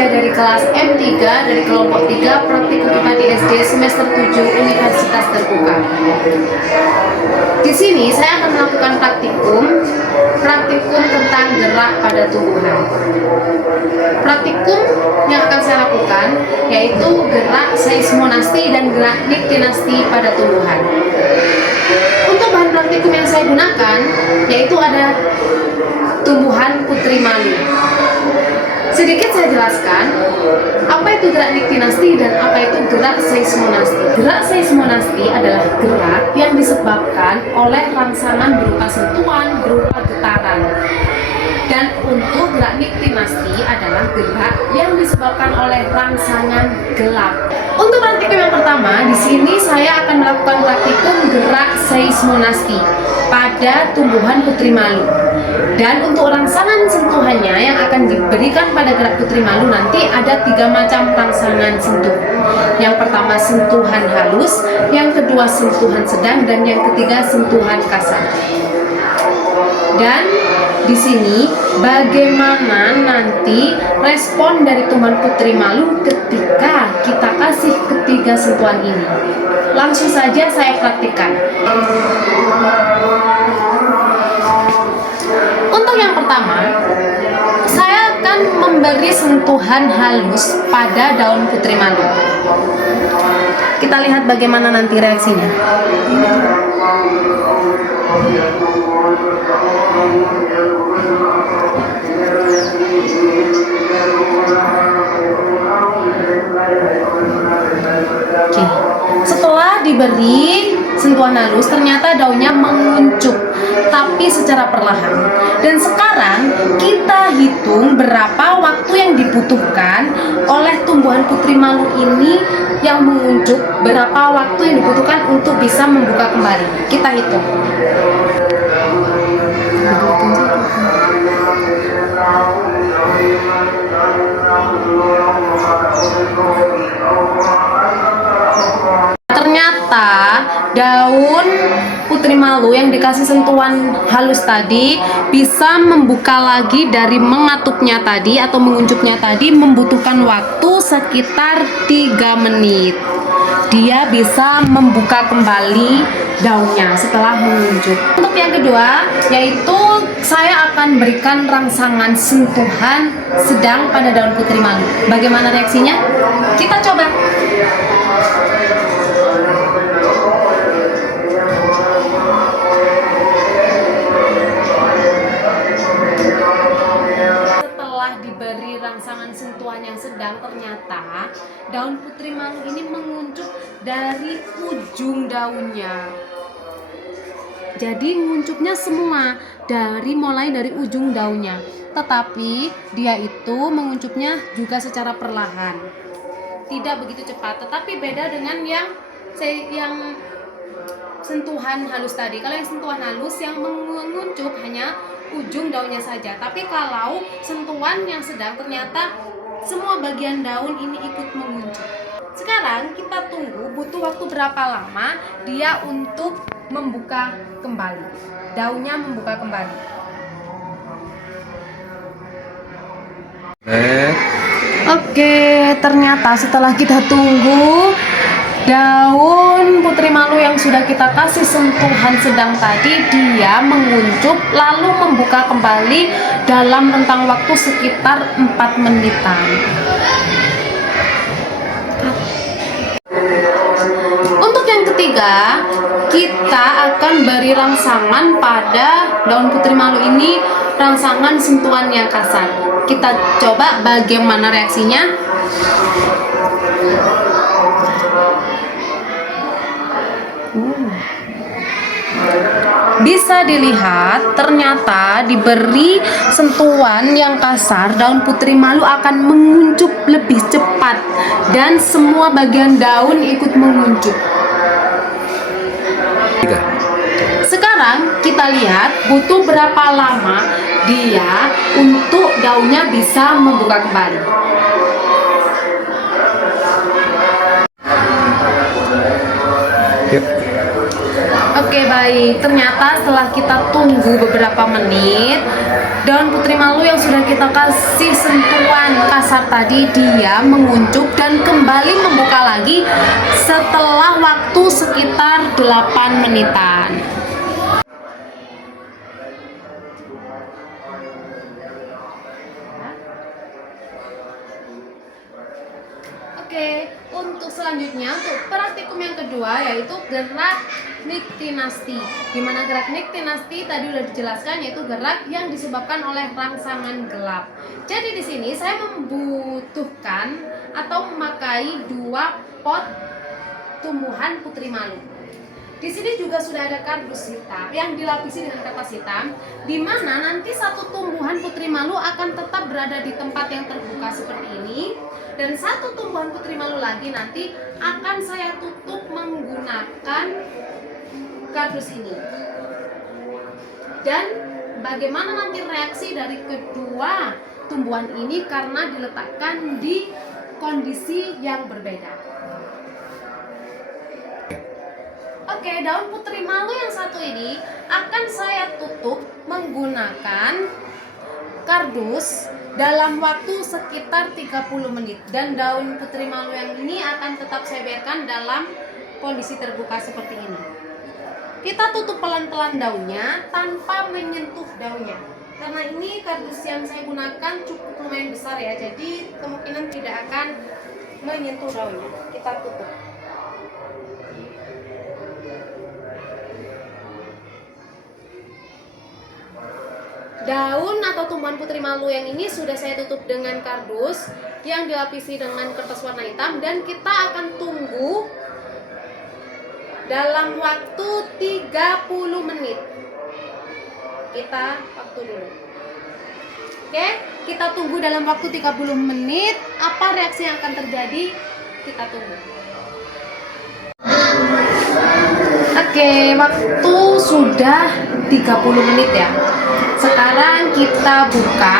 saya dari kelas M3 dari kelompok 3 praktikum IPA di SD semester 7 Universitas Terbuka. Di sini saya akan melakukan praktikum tentang gerak pada tumbuhan. Praktikum yang akan saya lakukan yaitu gerak seismonasti dan gerak niktinasti pada tumbuhan. Untuk bahan praktikum yang saya gunakan yaitu ada tumbuhan putri malu. Sedikit saya jelaskan apa itu gerak niktinasti dan apa itu gerak seismonasti. Gerak seismonasti adalah gerak yang disebabkan oleh rangsangan berupa sentuhan, berupa getaran. Dan untuk gerak niktinasti adalah gerak yang disebabkan oleh rangsangan gelap. Untuk praktikum yang pertama, di sini saya akan melakukan praktikum gerak seismonasti pada tumbuhan putri malu. Dan untuk rangsangan sentuhannya yang akan diberikan pada gerak putri malu nanti ada 3 macam rangsangan sentuh. Yang pertama sentuhan halus, yang kedua sentuhan sedang, dan yang ketiga sentuhan kasar. Dan di sini bagaimana nanti respon dari tumbuhan putri malu ketika kita kasih ketiga sentuhan ini. Langsung saja saya praktikkan. Untuk yang pertama, saya akan memberi sentuhan halus pada daun putri malu. Kita lihat bagaimana nanti reaksinya. Oke. Setelah diberi sentuhan halus, ternyata daunnya menguncup, tapi secara perlahan. Dan sekarang kita hitung berapa waktu yang dibutuhkan oleh tumbuhan putri malu ini yang menguncup, berapa waktu yang dibutuhkan untuk bisa membuka kembali. Kita hitung. Ternyata daun putri malu yang dikasih sentuhan halus tadi bisa membuka lagi dari mengatupnya tadi atau menguncupnya tadi membutuhkan waktu sekitar 3 menit. Dia bisa membuka kembali daunnya setelah menguncup. Untuk yang kedua yaitu saya akan berikan rangsangan sentuhan sedang pada daun putri malu. Bagaimana reaksinya? Kita coba. Diberi rangsangan sentuhan yang sedang, ternyata daun putri malu ini menguncup dari ujung daunnya. Jadi menguncupnya semua mulai dari ujung daunnya, tetapi dia itu menguncupnya juga secara perlahan, tidak begitu cepat. Tetapi beda dengan yang sentuhan halus tadi. Kalau yang sentuhan halus yang menguncup hanya ujung daunnya saja, tapi kalau sentuhan yang sedang ternyata semua bagian daun ini ikut menguncup. Sekarang kita tunggu butuh waktu berapa lama dia untuk membuka kembali, daunnya membuka kembali. Oke, ternyata setelah kita tunggu, daun putri malu yang sudah kita kasih sentuhan sedang tadi dia menguncup lalu membuka kembali dalam rentang waktu sekitar 4 menitan. Untuk yang ketiga, kita akan beri rangsangan pada daun putri malu ini, rangsangan sentuhan yang kasar. Kita coba bagaimana reaksinya. Bisa dilihat ternyata diberi sentuhan yang kasar, daun putri malu akan menguncup lebih cepat dan semua bagian daun ikut menguncup. Sekarang kita lihat butuh berapa lama dia untuk daunnya bisa membuka kembali. Oke, baik. Ternyata setelah kita tunggu beberapa menit, Daun putri malu yang sudah kita kasih sentuhan kasar tadi, dia menguncup dan kembali membuka lagi setelah waktu sekitar 8 menitan. Oke, untuk selanjutnya untuk praktikum yang kedua yaitu gerak niktinasti. Di mana gerak niktinasti tadi udah dijelaskan, yaitu gerak yang disebabkan oleh rangsangan gelap. Jadi di sini saya membutuhkan atau memakai 2 pot tumbuhan putri malu. Di sini juga sudah ada kardus hitam yang dilapisi dengan kertas hitam, di mana nanti satu tumbuhan putri malu akan tetap berada di tempat yang terbuka seperti ini, dan satu tumbuhan putri malu lagi nanti akan saya tutup menggunakan kardus ini. Dan bagaimana nanti reaksi dari kedua tumbuhan ini karena diletakkan di kondisi yang berbeda. Oke, daun putri malu yang satu ini akan saya tutup menggunakan kardus dalam waktu sekitar 30 menit. Dan daun putri malu yang ini akan tetap saya biarkan dalam kondisi terbuka seperti ini. Kita tutup pelan-pelan daunnya tanpa menyentuh daunnya. Karena ini kardus yang saya gunakan cukup lumayan besar ya, jadi kemungkinan tidak akan menyentuh daunnya. Kita tutup. Daun atau tumbuhan putri malu yang ini sudah saya tutup dengan kardus yang dilapisi dengan kertas warna hitam, dan kita akan tunggu dalam waktu 30 menit. Kita waktu dulu. Oke, kita tunggu dalam waktu 30 menit. Apa reaksi yang akan terjadi? Kita tunggu. Oke, waktu sudah 30 menit ya. Sekarang kita buka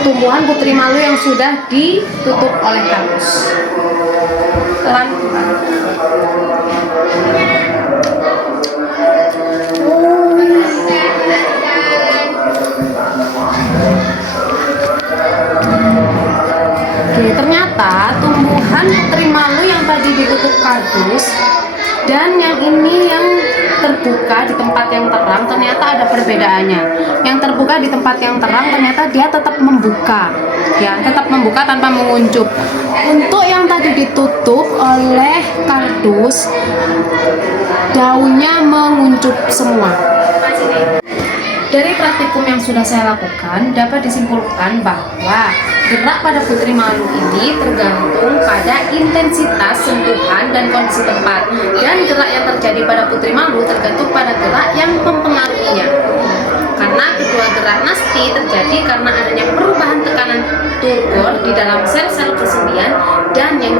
tumbuhan putri malu yang sudah ditutup oleh kardus. Pelan-pelan. Oke, ternyata tumbuhan putri malu yang tadi ditutup kardus dan yang ini yang terbuka di tempat yang terang, ternyata ada perbedaannya. Yang terbuka di tempat yang terang ternyata dia tetap membuka, ya, tetap membuka tanpa menguncup. Untuk yang tadi ditutup oleh kardus, daunnya menguncup semua. Dari praktikum yang sudah saya lakukan, dapat disimpulkan bahwa gerak pada putri malu ini tergantung pada intensitas sentuhan dan kondisi tempat. Dan gerak yang terjadi pada putri malu tergantung pada gerak yang mempengaruhinya. Karena kedua gerak nasti terjadi karena adanya perubahan tekanan turgor di dalam sel-sel persendian, dan yang